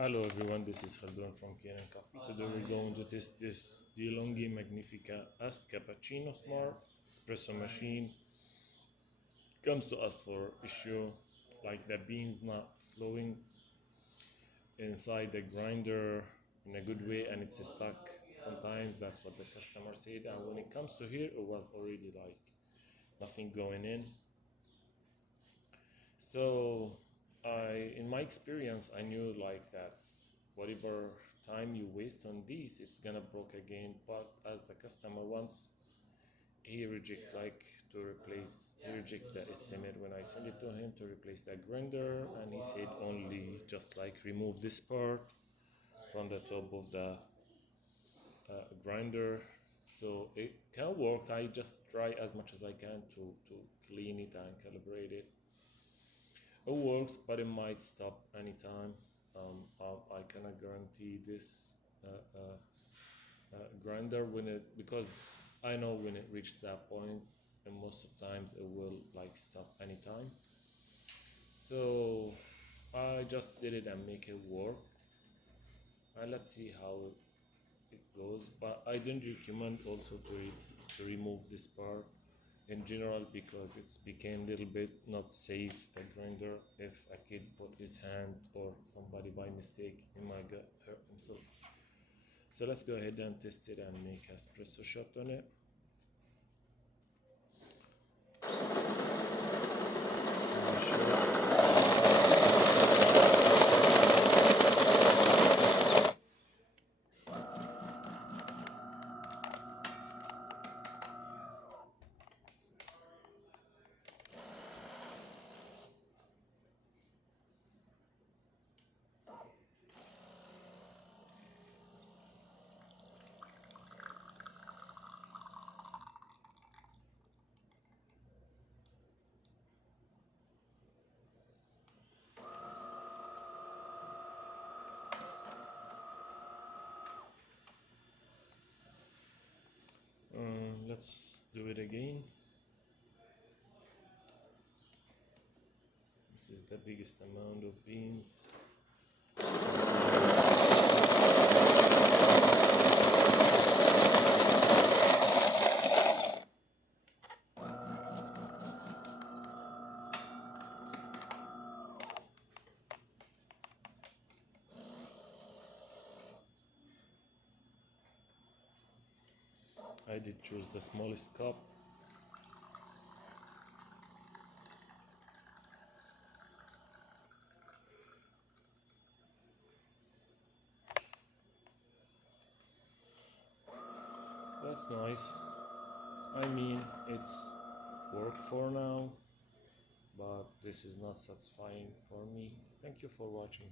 Hello everyone, this is Khaldun from Kanen Coffee. Today we're going to test this DeLonghi Magnifica S Cappuccino Smart Espresso machine. Comes to us for issue like the beans not flowing inside the grinder in a good way and it's stuck. Sometimes that's what the customer said, and when it comes to here it was already like nothing going in. So in my experience, I knew like that's whatever time you waste on this, it's gonna broke again. But as the customer wants, he reject he reject the estimate when I send it to him to replace the grinder, and he said only just like remove this part from the top of the grinder. So it can work. I just try as much as I can to clean it and calibrate it. It works, but it might stop anytime. I cannot guarantee this grinder because I know when it reaches that point, and most of the times it will like stop anytime. So I just did it and make it work, and let's see how it goes. But I didn't recommend also to remove this part in general because it's became a little bit not safe, the grinder. If a kid put his hand or somebody by mistake, he might get hurt himself. So let's go ahead and test it and make a espresso shot on it. Let's do it again. This is the biggest amount of beans. I did choose the smallest cup. That's nice. I mean, it's work for now, but this is not satisfying for me. Thank you for watching.